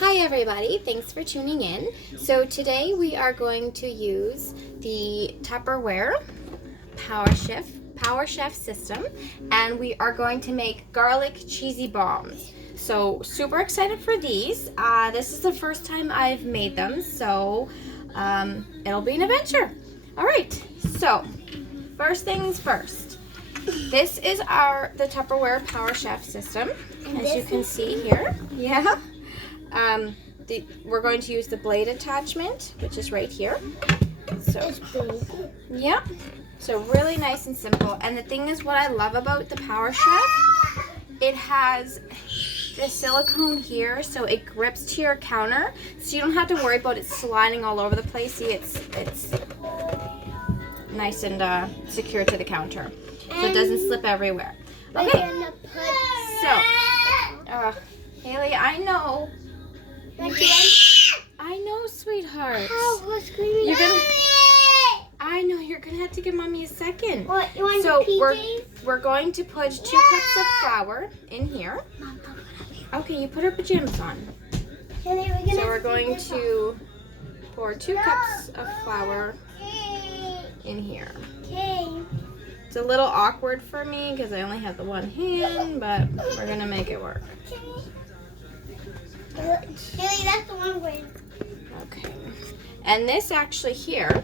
Hi everybody, thanks for tuning in. So today we are going to use the Tupperware Power Chef system, and we are going to make garlic cheesy bombs. So super excited for these. This is the first time I've made them, so it'll be an adventure. All right, so first things first. This is the Tupperware Power Chef system, as you can see here. Yeah. We're going to use the blade attachment, which is right here. So, yeah. So really nice and simple. And the thing is, what I love about the Power Chef, it has the silicone here, so it grips to your counter, so you don't have to worry about it sliding all over the place. See, it's nice and secure to the counter, so it doesn't slip everywhere. Okay. So, Haley, I know. I know, sweetheart. You're gonna. I know you're gonna have to give mommy a second. What, you want so PJs? we're going to put 2 cups of flour in here. Okay, you put her pajamas on. So we're going to pour 2 cups of flour in here. It's a little awkward for me because I only have the one hand, but we're gonna make it work. Haley, that's the one way. Okay. And this actually here,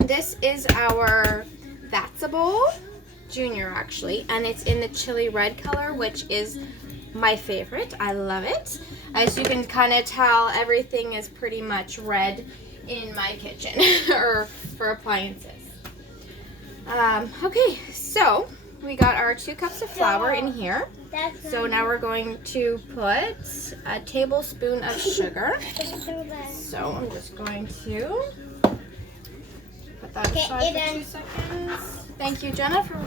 this is our Vatsable Junior actually, and it's in the chili red color, which is my favorite. I love it. As you can kind of tell, everything is pretty much red in my kitchen or for appliances. Okay, so we got our 2 cups of flour in here. So now we're going to put a tablespoon of sugar. So I'm just going to put that aside for 2 seconds. Thank you, Jenna, for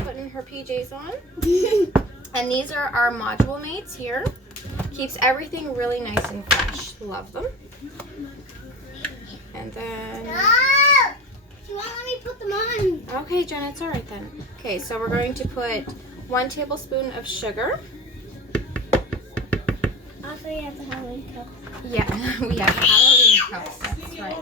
putting her PJs on. And these are our module mates here. Keeps everything really nice and fresh. Love them. And then... You won't let me put them on. Okay, Jenna, it's all right then. Okay, so we're going to put 1 tablespoon of sugar. Also, you have the Halloween cup. Yeah, we have Halloween cups, that's right.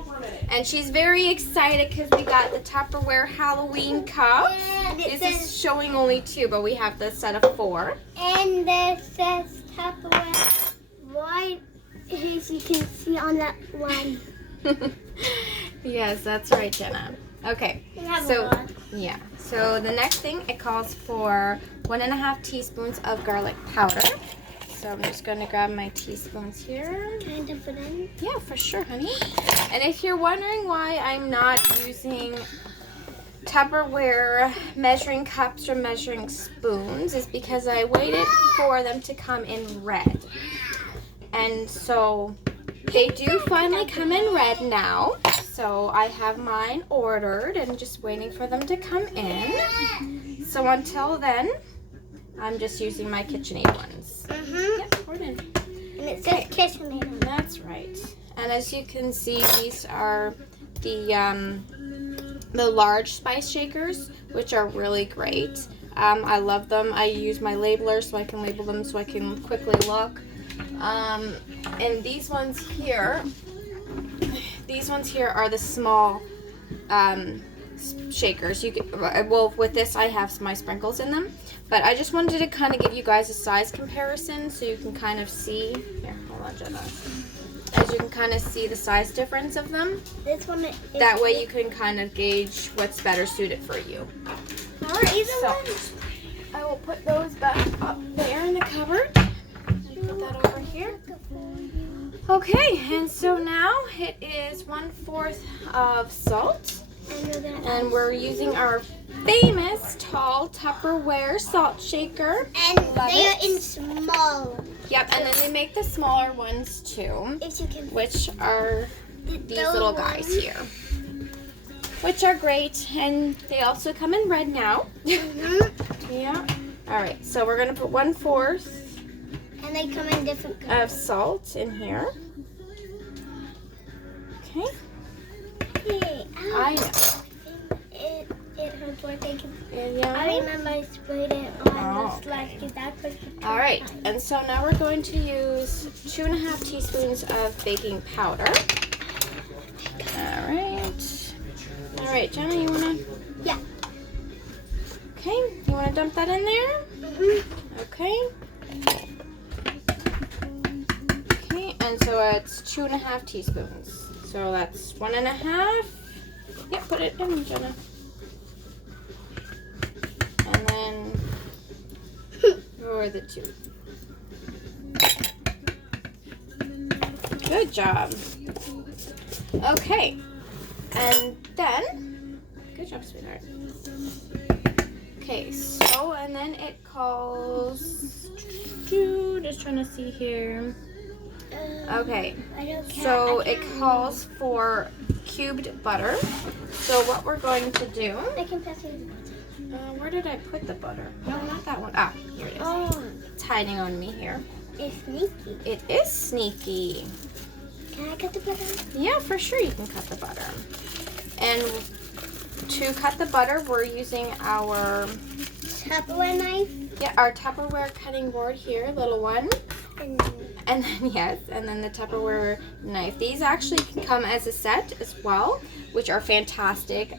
And she's very excited because we got the Tupperware Halloween cups. This is showing only 2, but we have the set of 4. And this says Tupperware right, as you can see on that one. Yes, that's right, Jenna. Okay, so yeah. So the next thing, it calls for 1.5 teaspoons of garlic powder. So I'm just going to grab my teaspoons here. Can I dip it in? Yeah, for sure, honey. And if you're wondering why I'm not using Tupperware measuring cups or measuring spoons, is because I waited for them to come in red. And so they do finally come in red now. So I have mine ordered and just waiting for them to come in. So until then, I'm just using my KitchenAid ones. Yep, poured in. And it says KitchenAid. That's right. And as you can see, these are the large spice shakers, which are really great. I love them. I use my labeler so I can label them so I can quickly look. And these ones here are the small shakers. You can, well, with this I have my sprinkles in them, but I just wanted to kind of give you guys a size comparison so you can kind of see. Here, hold on, Jenna. As you can kind of see the size difference of them. This one is that way you can kind of gauge what's better suited for you. So I will put those back up there in the cupboard. Put that over here. Okay, and so now it is 1/4 of salt. And we're using our famous tall Tupperware salt shaker. And they are in small. Yep, and then they make the smaller ones too, If you can, which are these little guys here, which are great. And they also come in red now. Yeah. All right, so we're gonna put 1/4 and they come in different colors. of salt in here. Okay. Hey, I know. it hurts working. Yeah. I remember I sprayed it on Oh, the slide because that's what you All right, and so now we're going to use 2.5 teaspoons of baking powder. All right, Jenna, you wanna? Yeah. Okay, you wanna dump that in there? Okay. Okay, and so it's 2.5 teaspoons. So that's 1.5. Yep, put it in, Jenna. And then for the 2. Good job. Okay, and then, good job, sweetheart. Okay, so, and then it calls, just trying to see here. Okay, so it calls for cubed butter. So what we're going to do, I can pass it. where did I put the butter? No, not that one. Ah, here it is. Oh, It's hiding on me here. it's sneaky. It is sneaky. Can I cut the butter? Yeah, for sure you can cut the butter. And to cut the butter, we're using our Tupperware knife. Yeah, our Tupperware cutting board here, little one. And then, yes, and then the Tupperware knife. These actually can come as a set as well, which are fantastic.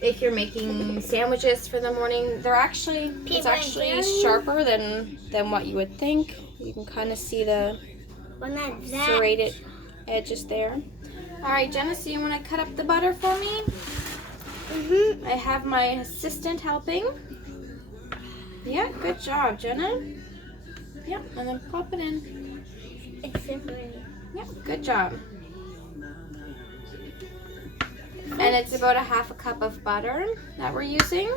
If you're making sandwiches for the morning, it's actually sharper than what you would think. You can kind of see the serrated edges there. All right, Jenna, so you want to cut up the butter for me? I have my assistant helping. Yeah, good job, Jenna. Yep, and then pop it in. It's separated. Yep, good job. And it's about 1/2 cup of butter that we're using.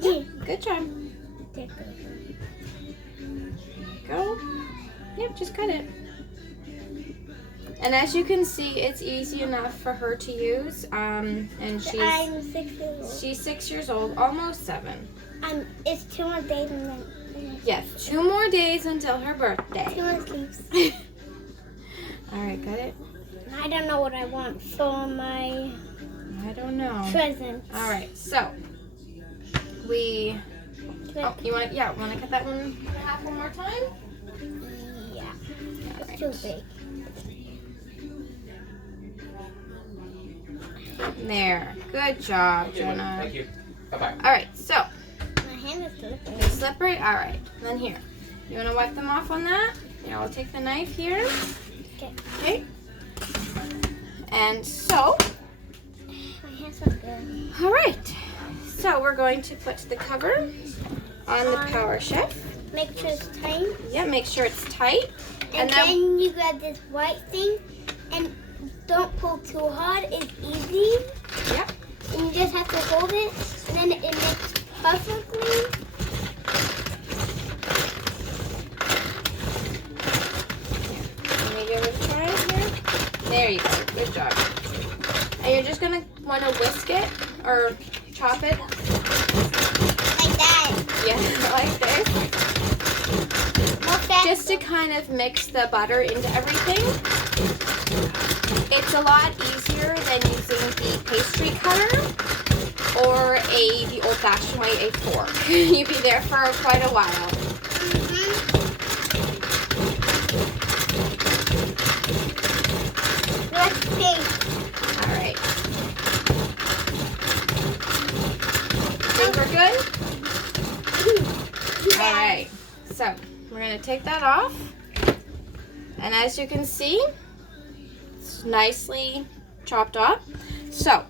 Yeah. Good job. Go. Yep, just cut it. And as you can see, it's easy enough for her to use. And I'm 6 years old. she's 6 years old, almost 7. It's 2 more days and then. Yes, 2 more days until her birthday. 2 more sleeps. All right, got it? I don't know what I want for my I don't know. present. All right, so we. Oh, you want to cut that one in half one more time? Yeah. All It's too big. There. Good job, Jenna. Thank you. Bye-bye. All right, so My hand is slippery. they're slippery. All right, then here. You want to wipe them off on that? Yeah, I'll take the knife here. Okay. Okay. And so, My hand's so good. all right. So we're going to put the cover on the Power Chef. Make sure it's tight. Yeah, make sure it's tight. And then you grab this white thing and don't pull too hard. It's easy. Yep. And you just have to hold it and then it makes perfectly. Let me give it a try here. There you go. Good job. And you're just gonna want to whisk it or chop it. Like that. Yeah, like this. More fast. Just to kind of mix the butter into everything. It's a lot easier than using the pastry cutter or the old-fashioned way, a fork. You'd be there for quite a while. Let's see. All right. Think we're good? All right. So we're gonna take that off, and as you can see, it's nicely chopped off. So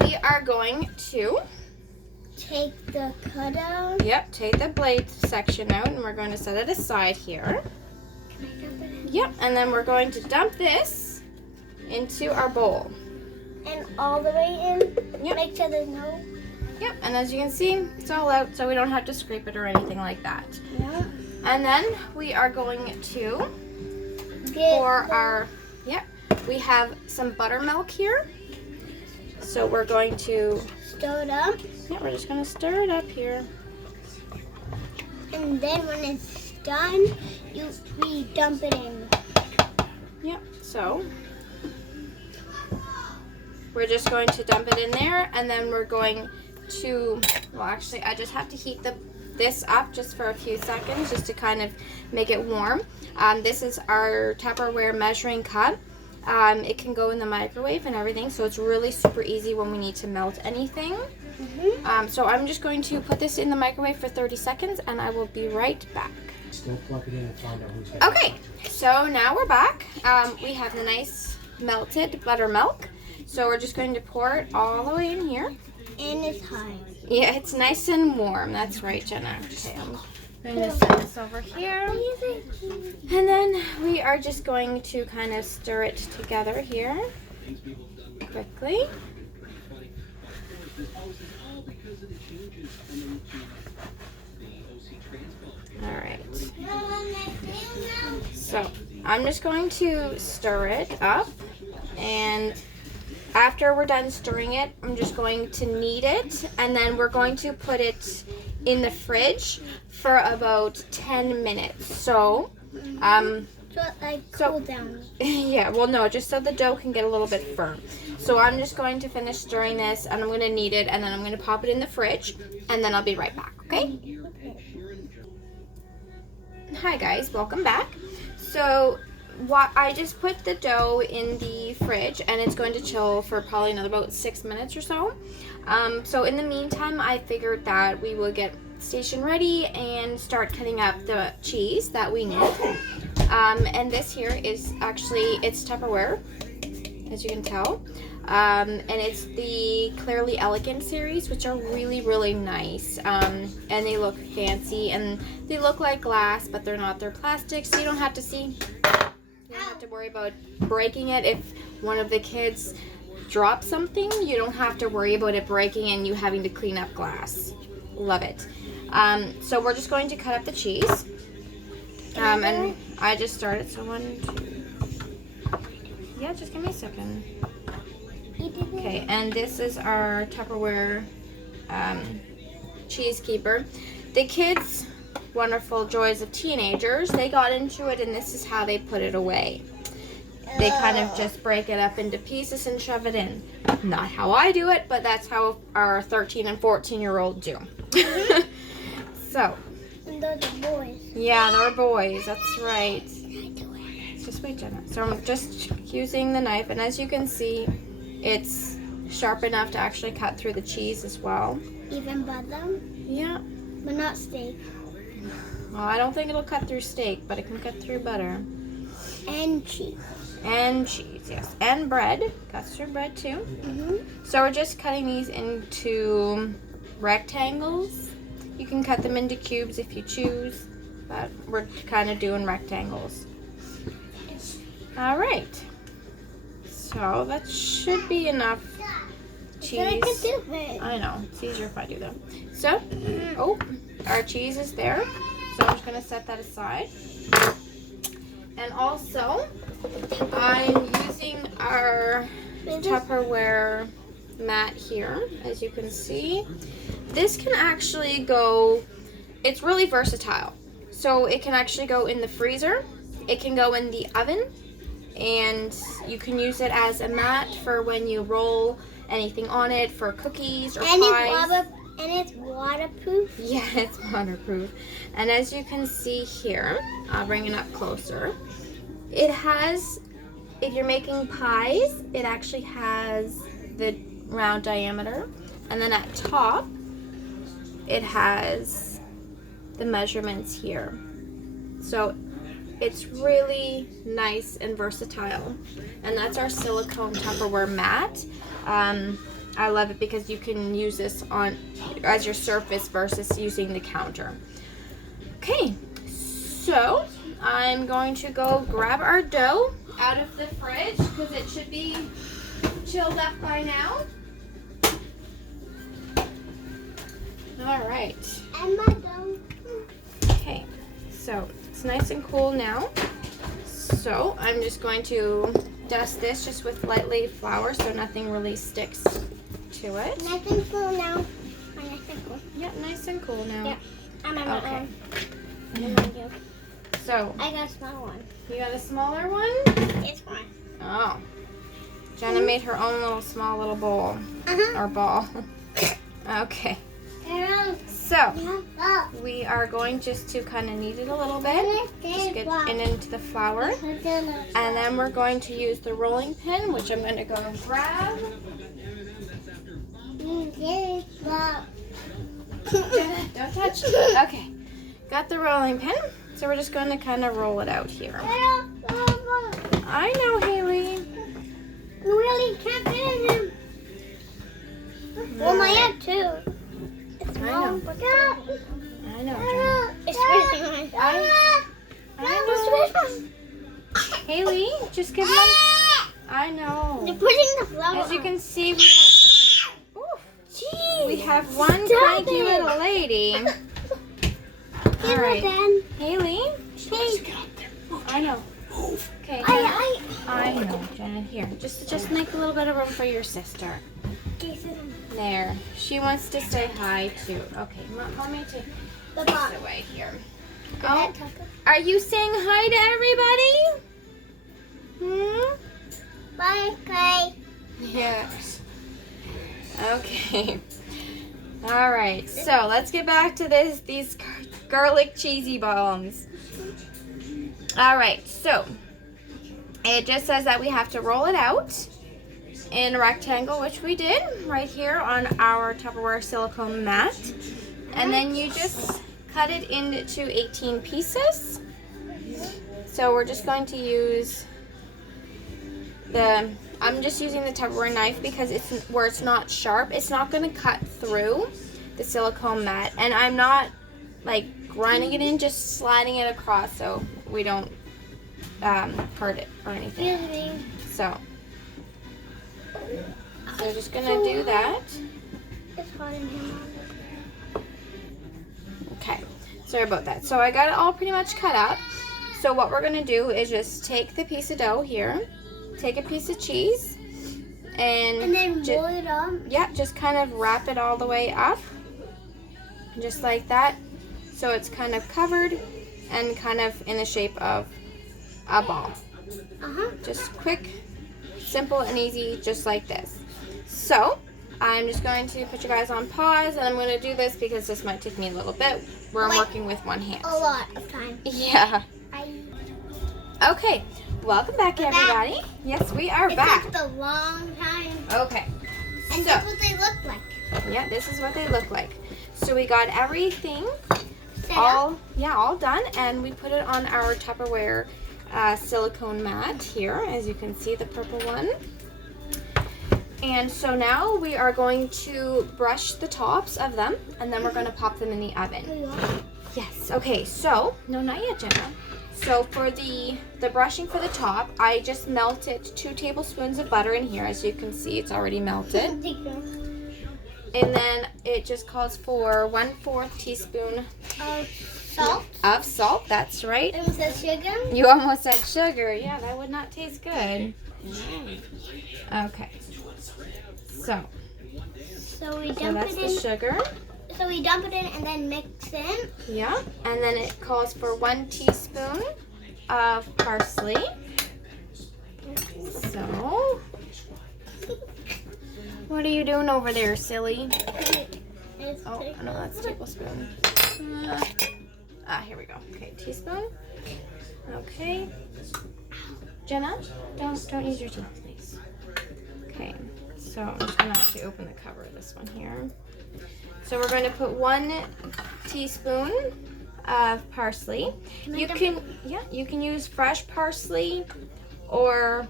we are going to Take the cut out. take the blade section out, and we're going to set it aside here. Can I dump it in? Yep, and then we're going to dump this into our bowl. And all the way in. Yep. Make sure there's no. Yep, and as you can see, it's all out, so we don't have to scrape it or anything like that. No. And then we are going to, we have some buttermilk here. So we're going to, Stir it up. we're just going to stir it up here. And then when it's done, we dump it in. Yep, so we're just going to dump it in there, and then we're going to, well, actually, I just have to heat this up just for a few seconds just to kind of make it warm. This is our Tupperware measuring cup. It can go in the microwave and everything, so it's really super easy when we need to melt anything. So I'm just going to put this in the microwave for 30 seconds, and I will be right back. Still plug it in and find out who's Okay, so now we're back. We have the nice melted buttermilk. So we're just going to pour it all the way in here. And it's hot. Yeah, it's nice and warm. That's right, Jenna. Okay, I'm going to set this over here. And then we are just going to kind of stir it together here quickly. All right. So I'm just going to stir it up, and after we're done stirring it, I'm just going to knead it, and then we're going to put it in the fridge for about 10 minutes. So, cool down. Yeah, well, no, just so the dough can get a little bit firm. So I'm just going to finish stirring this, and I'm going to knead it, and then I'm going to pop it in the fridge, and then I'll be right back, okay? Hi guys, welcome back. So I just put the dough in the fridge, and it's going to chill for probably another about 6 minutes or so. So in the meantime, I figured that we would get station ready and start cutting up the cheese that we need. And this here is actually, it's Tupperware, as you can tell. And it's the Clearly Elegant series, which are really, really nice. And they look fancy, and they look like glass, but they're not. They're plastic, so you don't have to see. You don't have to worry about breaking it. If one of the kids drops something, you don't have to worry about it breaking and you having to clean up glass. Love it. So we're just going to cut up the cheese. And I just started, so 1, 2. Yeah, just give me a second. Okay, and this is our Tupperware cheese keeper. The kids, wonderful joys of teenagers, they got into it, and this is how they put it away. They kind of just break it up into pieces and shove it in. Not how I do it, but that's how our 13 and 14-year-old do. So. And those are boys. Yeah, they're boys. That's right. Just wait, Jenna. So I'm just using the knife, and as you can see, it's sharp enough to actually cut through the cheese as well. Even butter? Yeah. But not steak. Well, I don't think it'll cut through steak, but it can cut through butter. And cheese. And cheese, yes. And bread. Cuts through bread too. So we're just cutting these into rectangles. You can cut them into cubes if you choose, but we're kind of doing rectangles. All right. So that should be enough cheese. I can do it. I know. It's easier if I do that. So, oh, our cheese is there. So I'm just going to set that aside. And also, I'm using our Tupperware mat here, as you can see. This can actually go, it's really versatile. So it can actually go in the freezer. It can go in the oven. And you can use it as a mat for when you roll anything on it, for cookies or pies. And it's waterproof? Yeah, it's waterproof. And as you can see here, I'll bring it up closer. It has, if you're making pies, it actually has the round diameter. And then at top, it has the measurements here. So it's really nice and versatile. And that's our silicone Tupperware mat. I love it because you can use this on as your surface versus using the counter. Okay, so I'm going to go grab our dough out of the fridge because it should be chilled up by now. All right. And my dough. Okay, so it's nice and cool now. So I'm just going to dust this just with lightly flour so nothing really sticks to it. Nice and cool now. Nice and cool. Yeah, nice and cool now. Yeah. I'm on my Okay. own. So I got a small one. you got a smaller one? It's fine. Oh. Jenna made her own little small little bowl or ball. Okay. So we are going just to kind of knead it a little bit. Just get in into the flour. And then we're going to use the rolling pin, which I'm going to go and grab. Don't touch it. Okay. Got the rolling pin. So we're just going to kind of roll it out here. I know, Haley. You really can't fit in him. Well, my head too. It's long, but I know, Jenna. it's really nice. I know. Haley, just give them. I know. They're putting the flour As you on. can see, Jeez. we have one Stop cranky it. little lady. Give All right, it then. Haley. Hey. I know. Okay, Jenna. I know, Jenna. Here, just make a little bit of room for your sister. There. She wants to say hi too. Okay, let me take The this box. away here. Oh, are you saying hi to everybody? Bye, Clay. Yes. Okay. All right. So let's get back to these garlic cheesy bombs. All right. So it just says that we have to roll it out in a rectangle, which we did right here on our Tupperware silicone mat, and then you just cut it into 18 pieces. So we're just going to use I'm just using the Tupperware knife because it's not sharp. It's not going to cut through the silicone mat, and I'm not like grinding it in, just sliding it across so we don't hurt it or anything. So we're just going to do that. It's hot in here. Okay, sorry about that. So I got it all pretty much cut up. So what we're going to do is just take the piece of dough here, take a piece of cheese, And then roll it up. Yeah, just kind of wrap it all the way up, just like that. So it's kind of covered and kind of in the shape of a ball. Just quick, simple, and easy, just like this. So I'm just going to put you guys on pause, and I'm going to do this because this might take me a little bit. We're working with one hand. A lot of time. Yeah. Okay. Welcome back, everybody. Yes, we are back. It took a long time. Okay. And So, that's what they look like. yeah, this is what they look like. So we got everything Set up. all done, and we put it on our Tupperware silicone mat here, as you can see, the purple one. And so now we are going to brush the tops of them, and then we're going to pop them in the oven. Yes. Okay. So no, not yet, Jenna. So for the brushing for the top, I just melted 2 tablespoons of butter in here. As you can see, it's already melted. And then it just calls for 1/4 teaspoon Salt. of salt. That's right. It says sugar. You almost said sugar. Yeah, that would not taste good. Okay. So we So dump that's it the in. sugar. So we dump it in and then mix in. Yeah. And then it calls for 1 teaspoon of parsley. So, what are you doing over there, silly? Oh, no, that's a tablespoon. Here we go. Okay, teaspoon. Okay. Jenna, don't use your teeth, please. Okay, so I'm just gonna actually open the cover of this one here. So we're going to put 1 teaspoon of parsley. You can use fresh parsley or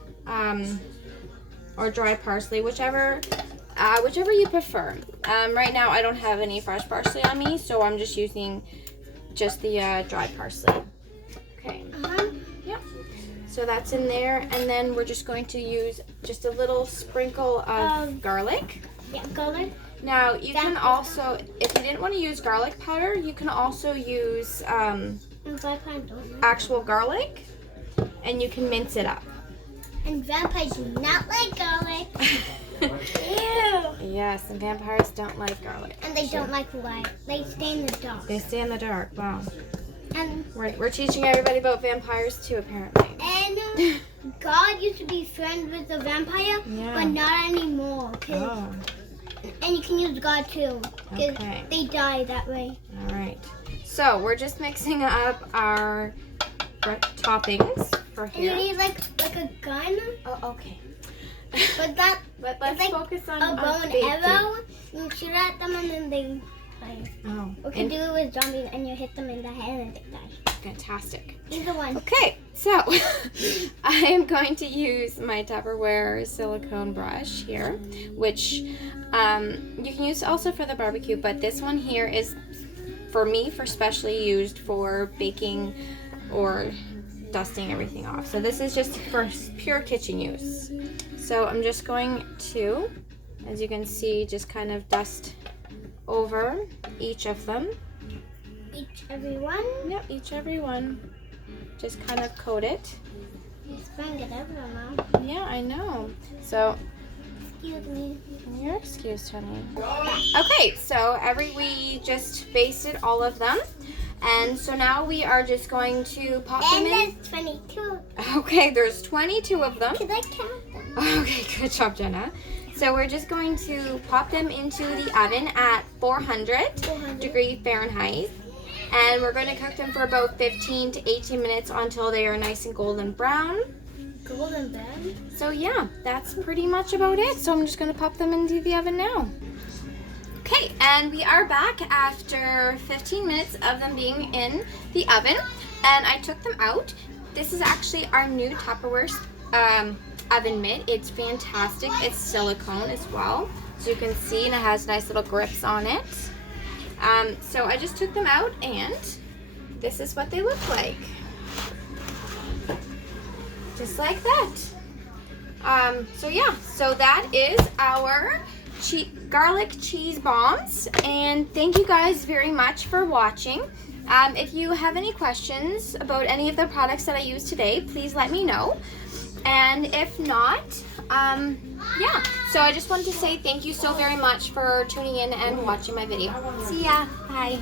dry parsley, whichever you prefer. Right now I don't have any fresh parsley on me, so I'm just using the dry parsley. Okay. Yeah. So that's in there, and then we're just going to use just a little sprinkle of garlic. Yeah, garlic. Now you can also, if you didn't want to use garlic powder, you can also use actual garlic, and you can mince it up. And vampires do not like garlic. Ew. Yes, and vampires don't like garlic. And they don't like light. They stay in the dark. They stay in the dark. Wow. And We're teaching everybody about vampires too, apparently. and And God used to be friends with the vampire, Yeah. but not anymore. Oh, And you can use God too. 'Cause okay. they die that way. All right. So we're just mixing up our toppings for And you here. need like a gun, Oh, okay. but that But let's like focus on a bow and baking. arrow. You shoot at them and then they die. Oh, Or you can do it with zombies and you hit them in the head and they die. fantastic. Either one. Okay, so I am going to use my Tupperware silicone brush here, which you can use also for the barbecue, but this one here is for me for specially used for baking or dusting everything off. So this is just for pure kitchen use. So I'm just going to, as you can see, just kind of dust over each of them. Every one. Yep, every one. Just kind of coat it. It's fun to get everyone, Mom. Yeah, I know. So, Excuse me. you're excused, honey. Okay, so we just basted all of them. And so now we are just going to pop them in. And there's 22. Okay, there's 22 of them. Could I count them? Okay, good job, Jenna. So we're just going to pop them into the oven at 400 degree Fahrenheit. And we're going to cook them for about 15 to 18 minutes until they are nice and golden brown. Golden brown? So yeah, that's pretty much about it. So I'm just going to pop them into the oven now. Okay, and we are back after 15 minutes of them being in the oven. And I took them out. This is actually our new Tupperware oven mitt. It's fantastic. It's silicone as well, as you can see, and it has nice little grips on it. So I just took them out, and this is what they look like. Just like that. So yeah, so that is our garlic cheese bombs, and thank you guys very much for watching. If you have any questions about any of the products that I used today, please let me know. And if not, yeah. So I just wanted to say thank you so very much for tuning in and watching my video. See ya. Bye.